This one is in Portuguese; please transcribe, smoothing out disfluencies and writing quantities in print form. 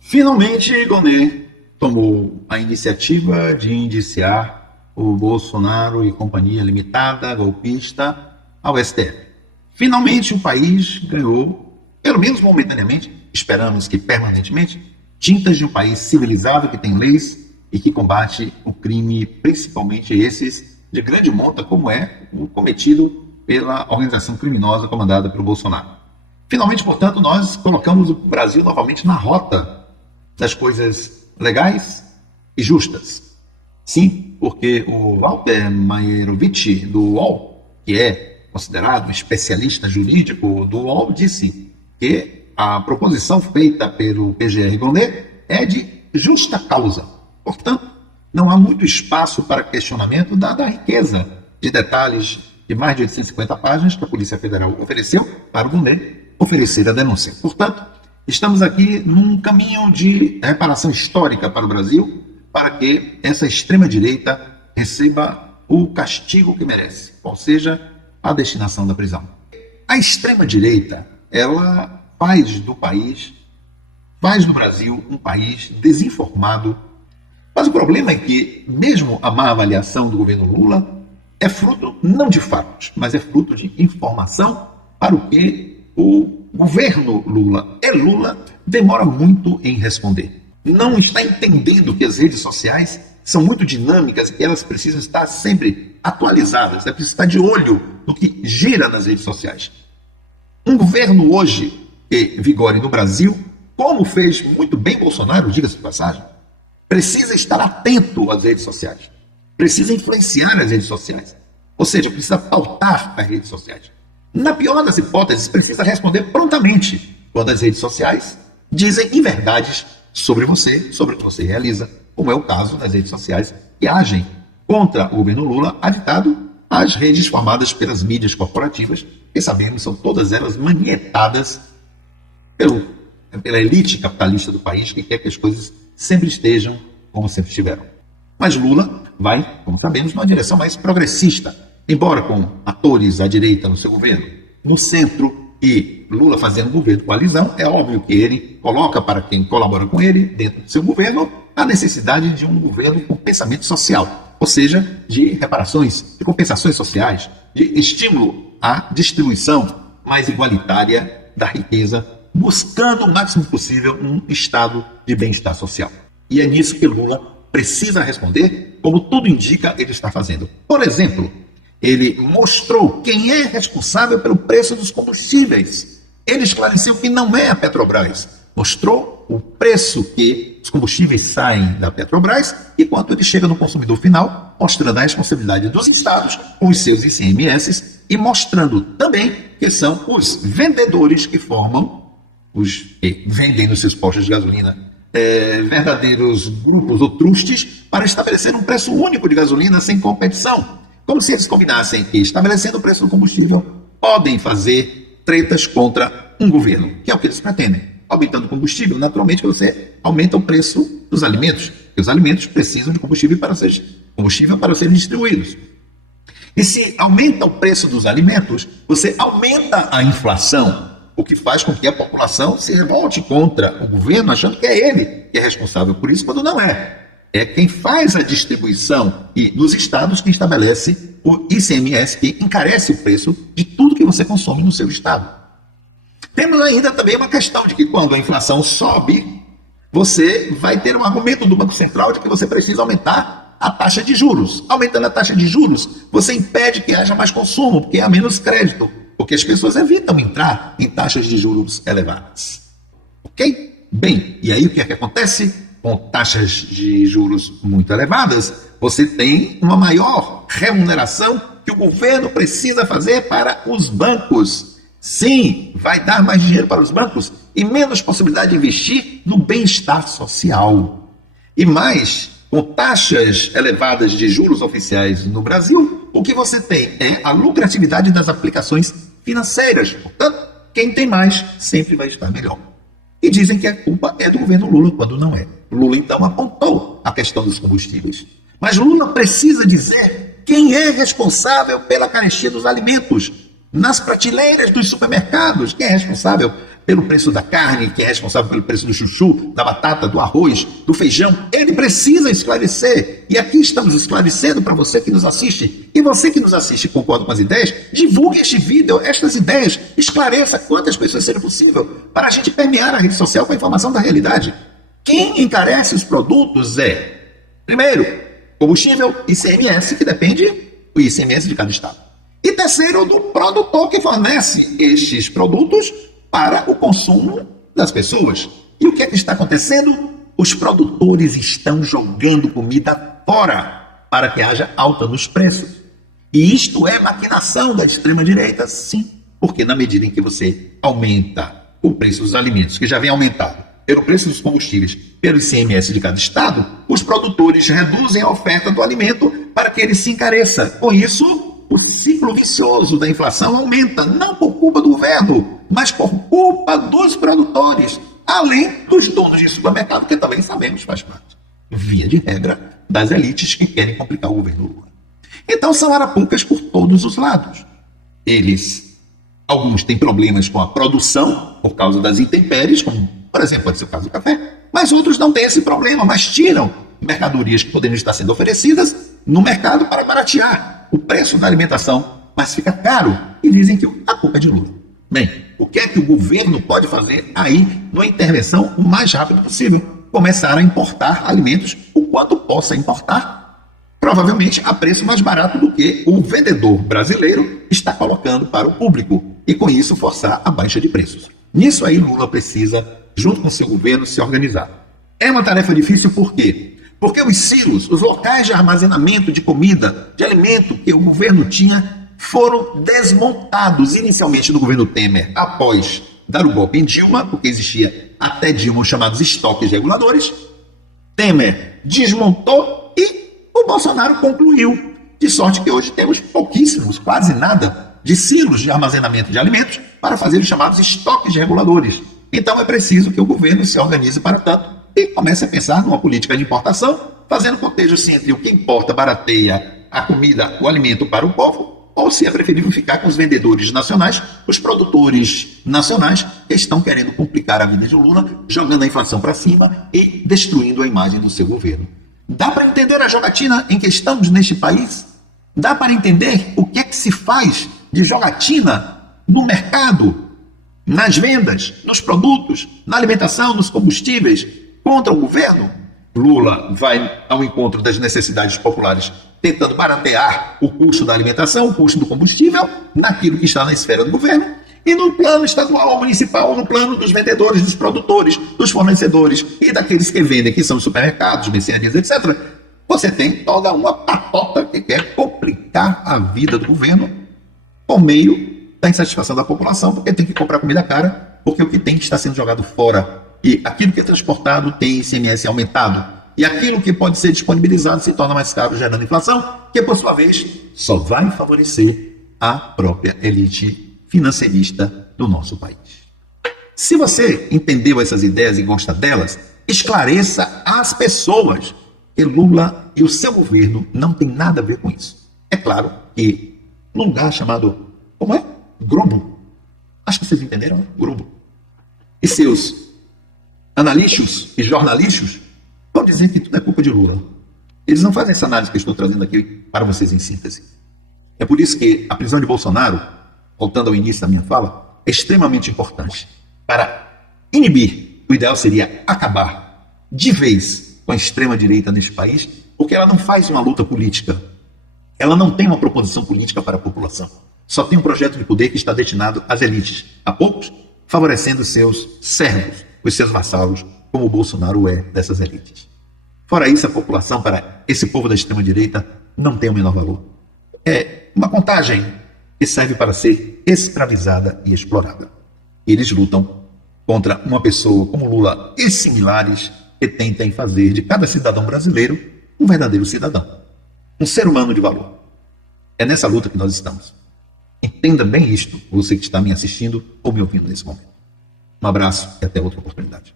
Finalmente, Gonet tomou a iniciativa de indiciar o Bolsonaro e Companhia Limitada, golpista, ao STF. Finalmente, o país ganhou, pelo menos momentaneamente, esperamos que permanentemente, tintas de um país civilizado que tem leis e que combate o crime, principalmente esses de grande monta, como é o cometido pela organização criminosa comandada pelo Bolsonaro. Finalmente, portanto, nós colocamos o Brasil novamente na rota das coisas legais e justas. Sim, porque o Walter Maierovitch, do UOL, que é considerado um especialista jurídico do UOL, disse que a proposição feita pelo PGR Gonet é de justa causa. Portanto, não há muito espaço para questionamento, dada a riqueza de detalhes de mais de 850 páginas que a Polícia Federal ofereceu para o Gonet oferecer a denúncia. Portanto, estamos aqui num caminho de reparação histórica para o Brasil, para que essa extrema-direita receba o castigo que merece, ou seja, a destinação da prisão. A extrema-direita, ela faz do Brasil um país desinformado. Mas o problema é que, mesmo a má avaliação do governo Lula, é fruto não de fatos, mas é fruto de informação para o que o governo Lula demora muito em responder. Não está entendendo que as redes sociais são muito dinâmicas e que elas precisam estar sempre atualizadas, é preciso estar de olho no que gira nas redes sociais. Um governo hoje que vigore no Brasil, como fez muito bem Bolsonaro, diga-se de passagem, precisa estar atento às redes sociais, precisa influenciar as redes sociais, ou seja, precisa pautar as redes sociais. Na pior das hipóteses, precisa responder prontamente quando as redes sociais dizem inverdades sobre você, sobre o que você realiza, como é o caso das redes sociais que agem contra o governo Lula, aditado às redes formadas pelas mídias corporativas, que sabemos são todas elas manietadas pela elite capitalista do país, que quer que as coisas sempre estejam como sempre estiveram. Mas Lula vai, como sabemos, numa direção mais progressista, embora com atores à direita no seu governo, no centro, e Lula fazendo governo coalizão, é óbvio que ele coloca para quem colabora com ele, dentro do seu governo, a necessidade de um governo com pensamento social, ou seja, de reparações, de compensações sociais, de estímulo à distribuição mais igualitária da riqueza, buscando o máximo possível um estado de bem-estar social. E é nisso que Lula precisa responder, como tudo indica ele está fazendo. Por exemplo, ele mostrou quem é responsável pelo preço dos combustíveis. Ele esclareceu que não é a Petrobras. Mostrou o preço que os combustíveis saem da Petrobras e quanto ele chega no consumidor final, mostrando a responsabilidade dos estados com os seus ICMS e mostrando também que são os vendedores que formam os que vendem nos seus postos de gasolina verdadeiros grupos ou trustes para estabelecer um preço único de gasolina sem competição. Como se eles combinassem que, estabelecendo o preço do combustível, podem fazer tretas contra um governo, que é o que eles pretendem. Aumentando o combustível, naturalmente você aumenta o preço dos alimentos, porque os alimentos precisam de combustível para serem distribuídos. E se aumenta o preço dos alimentos, você aumenta a inflação, o que faz com que a população se revolte contra o governo, achando que é ele que é responsável por isso, quando não é. É quem faz a distribuição e dos estados que estabelece o ICMS, que encarece o preço de tudo que você consome no seu estado. Temos ainda também uma questão de que quando a inflação sobe, você vai ter um argumento do Banco Central de que você precisa aumentar a taxa de juros. Aumentando a taxa de juros, você impede que haja mais consumo, porque há menos crédito, porque as pessoas evitam entrar em taxas de juros elevadas. Ok? Bem, e aí o que é que acontece? Com taxas de juros muito elevadas, você tem uma maior remuneração que o governo precisa fazer para os bancos. Sim, vai dar mais dinheiro para os bancos e menos possibilidade de investir no bem-estar social. E mais, com taxas elevadas de juros oficiais no Brasil, o que você tem é a lucratividade das aplicações financeiras. Portanto, quem tem mais sempre vai estar melhor. E dizem que a culpa é do governo Lula, quando não é. Lula, então, apontou a questão dos combustíveis. Mas Lula precisa dizer quem é responsável pela carestia dos alimentos nas prateleiras dos supermercados, quem é responsável pelo preço da carne, que é responsável pelo preço do chuchu, da batata, do arroz, do feijão. Ele precisa esclarecer. E aqui estamos esclarecendo para você que nos assiste. E você que nos assiste e concorda com as ideias, divulgue este vídeo, estas ideias. Esclareça quantas pessoas seja possível para a gente permear a rede social com a informação da realidade. Quem encarece os produtos é, primeiro, combustível, ICMS, que depende do ICMS de cada estado. E terceiro, do produtor que fornece estes produtos para o consumo das pessoas. E o que é que está acontecendo? Os produtores estão jogando comida fora para que haja alta nos preços. E isto é maquinação da extrema-direita, sim. Porque na medida em que você aumenta o preço dos alimentos, que já vem aumentado, pelo preço dos combustíveis, pelo ICMS de cada estado, os produtores reduzem a oferta do alimento para que ele se encareça. Com isso, o ciclo vicioso da inflação aumenta, não por culpa do governo, mas por culpa dos produtores, além dos donos de supermercado, que também sabemos faz parte, via de regra, das elites que querem complicar o governo Lula. Então são arapucas por todos os lados. Alguns têm problemas com a produção por causa das intempéries, como, por exemplo, pode ser o caso do café, mas outros não têm esse problema, mas tiram mercadorias que poderiam estar sendo oferecidas no mercado para baratear o preço da alimentação, mas fica caro e dizem que a culpa é de Lula. Bem, o que é que o governo pode fazer aí numa intervenção o mais rápido possível? Começar a importar alimentos o quanto possa importar, provavelmente a preço mais barato do que o vendedor brasileiro está colocando para o público e com isso forçar a baixa de preços. Nisso aí Lula precisa, junto com seu governo, se organizar. É uma tarefa difícil por quê? Porque os silos, os locais de armazenamento de comida, de alimento que o governo tinha, foram desmontados inicialmente no governo Temer, após dar o golpe em Dilma, porque existia até Dilma os chamados estoques reguladores. Temer desmontou e o Bolsonaro concluiu. De sorte que hoje temos pouquíssimos, quase nada, de silos de armazenamento de alimentos para fazer os chamados estoques reguladores. Então é preciso que o governo se organize para tanto e comece a pensar numa política de importação, fazendo cotejo-se entre o que importa, barateia a comida, o alimento para o povo, ou se é preferível ficar com os vendedores nacionais, os produtores nacionais que estão querendo complicar a vida de Lula, jogando a inflação para cima e destruindo a imagem do seu governo. Dá para entender a jogatina em que estamos neste país? Dá para entender o que é que se faz de jogatina no mercado, nas vendas, nos produtos, na alimentação, nos combustíveis, contra o governo? Lula vai ao encontro das necessidades populares, tentando baratear o custo da alimentação, o custo do combustível, naquilo que está na esfera do governo, e no plano estadual, municipal, no plano dos vendedores, dos produtores, dos fornecedores e daqueles que vendem, que são os supermercados, mercearias, etc., você tem toda uma patota que quer complicar a vida do governo por meio da insatisfação da população, porque tem que comprar comida cara, porque o que tem está sendo jogado fora. E aquilo que é transportado tem ICMS aumentado. E aquilo que pode ser disponibilizado se torna mais caro, gerando inflação, que por sua vez só vai favorecer a própria elite financeirista do nosso país. Se você entendeu essas ideias e gosta delas, esclareça às pessoas que Lula e o seu governo não tem nada a ver com isso. É claro que num lugar chamado, como é? Grupo. Acho que vocês entenderam, né? Grupo. E seus analistas e jornalistas vão dizer que tudo é culpa de Lula. Eles não fazem essa análise que eu estou trazendo aqui para vocês em síntese. É por isso que a prisão de Bolsonaro, voltando ao início da minha fala, é extremamente importante. Para inibir, o ideal seria acabar de vez com a extrema-direita neste país, porque ela não faz uma luta política. Ela não tem uma proposição política para a população. Só tem um projeto de poder que está destinado às elites, a poucos, favorecendo seus servos, os seus vassalos, como o Bolsonaro é dessas elites. Fora isso, a população, para esse povo da extrema-direita, não tem o menor valor. É uma contagem que serve para ser escravizada e explorada. Eles lutam contra uma pessoa como Lula e similares que tentem fazer de cada cidadão brasileiro um verdadeiro cidadão, um ser humano de valor. É nessa luta que nós estamos. Entenda bem isto, você que está me assistindo ou me ouvindo nesse momento. Um abraço e até outra oportunidade.